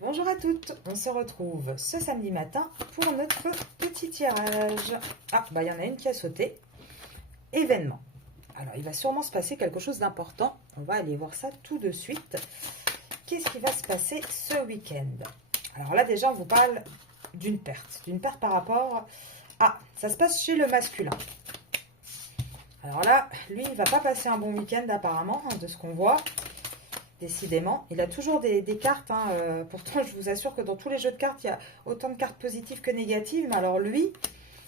Bonjour à toutes, on se retrouve ce samedi matin pour notre petit tirage. Ah, bah il y en a une qui a sauté. Événement. Alors, il va sûrement se passer quelque chose d'important. On va aller voir ça tout de suite. Qu'est-ce qui va se passer ce week-end? Alors là, déjà, on vous parle d'une perte. D'une perte par rapport... Ah, ça se passe chez le masculin. Alors là, lui, il va pas passer un bon week-end apparemment, hein, de ce qu'on voit. Décidément, il a toujours des cartes, hein, pourtant je vous assure que dans tous les jeux de cartes, il y a autant de cartes positives que négatives, mais alors lui,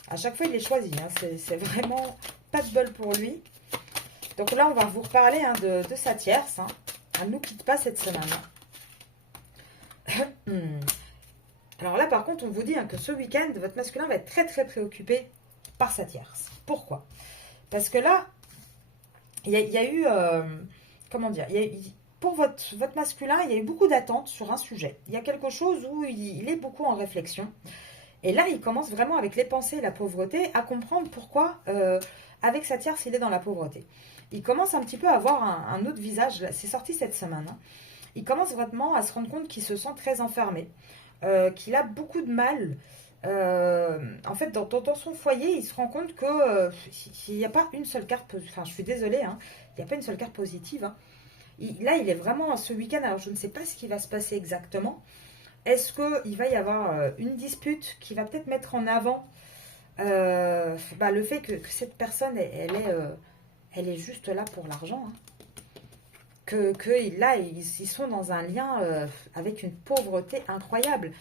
à chaque fois il les choisit, hein, c'est vraiment pas de bol pour lui. Donc là on va vous reparler, hein, de sa tierce, hein. Elle ne nous quitte pas cette semaine. Alors là par contre on vous dit, hein, que ce week-end, votre masculin va être très très préoccupé par sa tierce. Pourquoi? Parce que là, il y a eu, comment dire, pour votre masculin, il y a eu beaucoup d'attentes sur un sujet. Il y a quelque chose où il est beaucoup en réflexion. Et là, il commence vraiment avec les pensées et la pauvreté à comprendre pourquoi, avec sa tierce, il est dans la pauvreté. Il commence un petit peu à avoir un autre visage. C'est sorti cette semaine, hein. Il commence vraiment à se rendre compte qu'il se sent très enfermé, qu'il a beaucoup de mal. En fait, dans son foyer, il se rend compte que il n'y a pas une seule carte. Enfin, je suis désolée, hein, il n'y a pas une seule carte positive, hein. Là, il est vraiment ce week-end. Alors, je ne sais pas ce qui va se passer exactement. Est-ce qu'il va y avoir une dispute qui va peut-être mettre en avant le fait que cette personne, elle est juste là pour l'argent, hein. Là, ils sont dans un lien avec une pauvreté incroyable.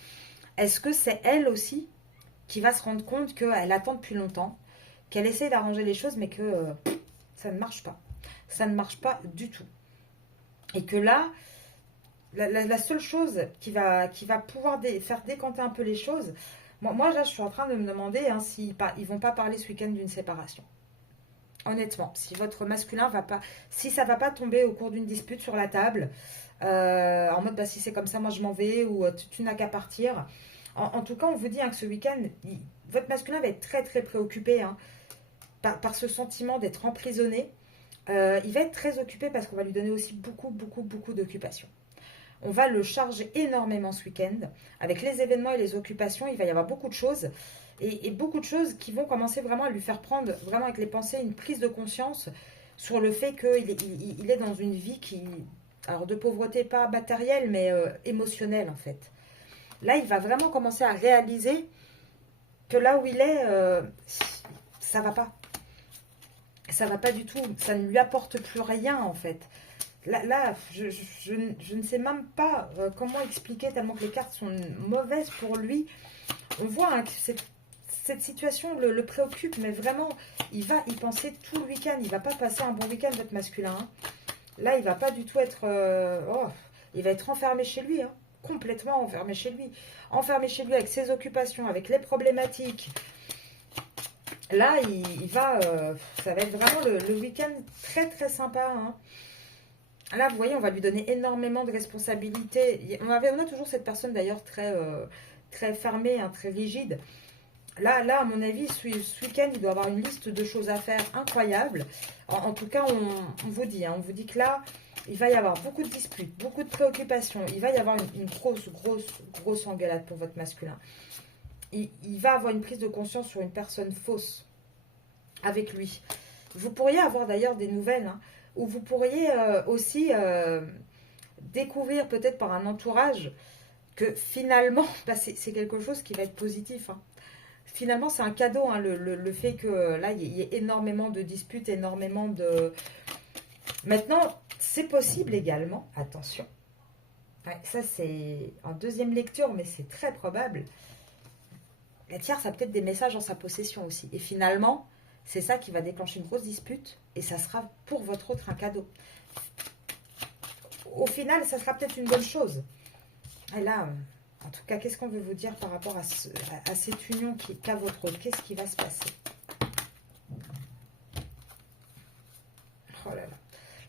Est-ce que c'est elle aussi qui va se rendre compte qu'elle attend depuis longtemps, qu'elle essaie d'arranger les choses, mais que ça ne marche pas. Ça ne marche pas du tout. Et que là, la seule chose qui va pouvoir faire décanter un peu les choses, moi là, je suis en train de me demander, hein, s'ils ils vont pas parler ce week-end d'une séparation. Honnêtement, si votre masculin va pas, si ça va pas tomber au cours d'une dispute sur la table, en mode bah, si c'est comme ça, moi je m'en vais, ou tu n'as qu'à partir. En tout cas, on vous dit, hein, que ce week-end, votre masculin va être très très préoccupé, hein, par ce sentiment d'être emprisonné. Il va être très occupé parce qu'on va lui donner aussi beaucoup beaucoup beaucoup d'occupations. On va le charger énormément ce week-end. Avec les événements et les occupations, il va y avoir beaucoup de choses. Et beaucoup de choses qui vont commencer vraiment à lui faire prendre, vraiment avec les pensées, une prise de conscience sur le fait qu'il est dans une vie alors de pauvreté, pas matérielle, mais émotionnelle en fait. Là, il va vraiment commencer à réaliser que là où il est, ça va pas. Ça va pas du tout. Ça ne lui apporte plus rien en fait. Là, je ne sais même pas comment expliquer tellement que les cartes sont mauvaises pour lui. On voit, hein, que cette situation le préoccupe, mais vraiment, il va y penser tout le week-end. Il va pas passer un bon week-end, votre masculin, hein. Là, il va pas du tout être... il va être enfermé chez lui, hein, complètement enfermé chez lui. Enfermé chez lui avec ses occupations, avec les problématiques. Là, il va... ça va être vraiment le week-end très très sympa, hein. Là, vous voyez, on va lui donner énormément de responsabilités. On a toujours cette personne d'ailleurs très fermée, hein, très rigide. Là, à mon avis, ce week-end, il doit avoir une liste de choses à faire incroyable. En tout cas, on vous dit, hein, on vous dit que là, il va y avoir beaucoup de disputes, beaucoup de préoccupations. Il va y avoir une grosse engueulade pour votre masculin. Il va avoir une prise de conscience sur une personne fausse avec lui. Vous pourriez avoir d'ailleurs des nouvelles, hein, où vous pourriez aussi découvrir peut-être par un entourage que finalement, bah, c'est quelque chose qui va être positif, hein. Finalement, c'est un cadeau, hein, le fait que là, il y ait énormément de disputes, énormément de... Maintenant, c'est possible également, attention, ouais, ça c'est en deuxième lecture, mais c'est très probable, la tierce a peut-être des messages en sa possession aussi. Et finalement, c'est ça qui va déclencher une grosse dispute, et ça sera pour votre autre un cadeau. Au final, ça sera peut-être une bonne chose. Et là, en tout cas, qu'est-ce qu'on veut vous dire par rapport à cette union qu'a votre autre? Qu'est-ce qui va se passer? Oh là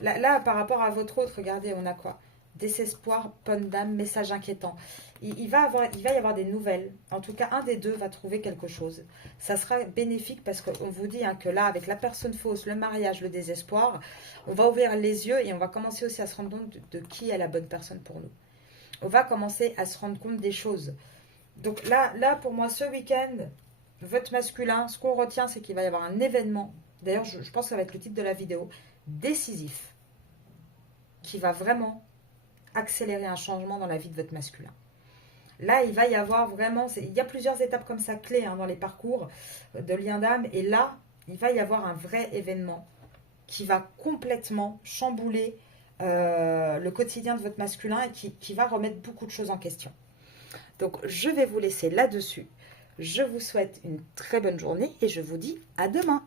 là. Là, par rapport à votre autre, regardez, on a quoi? Désespoir, pomme d'âme, message inquiétant. Il va y avoir des nouvelles. En tout cas, un des deux va trouver quelque chose. Ça sera bénéfique parce qu'on vous dit, hein, que là, avec la personne fausse, le mariage, le désespoir, on va ouvrir les yeux et on va commencer aussi à se rendre compte de qui est la bonne personne pour nous. on va commencer à se rendre compte des choses. Donc là pour moi, ce week-end, votre masculin, ce qu'on retient, c'est qu'il va y avoir un événement. D'ailleurs, je pense que ça va être le titre de la vidéo, décisif, qui va vraiment accélérer un changement dans la vie de votre masculin. Là, il va y avoir vraiment, il y a plusieurs étapes comme ça clés dans les parcours de lien d'âme. Et là, il va y avoir un vrai événement qui va complètement chambouler le quotidien de votre masculin et qui va remettre beaucoup de choses en question. Donc, je vais vous laisser là-dessus. Je vous souhaite une très bonne journée et je vous dis à demain.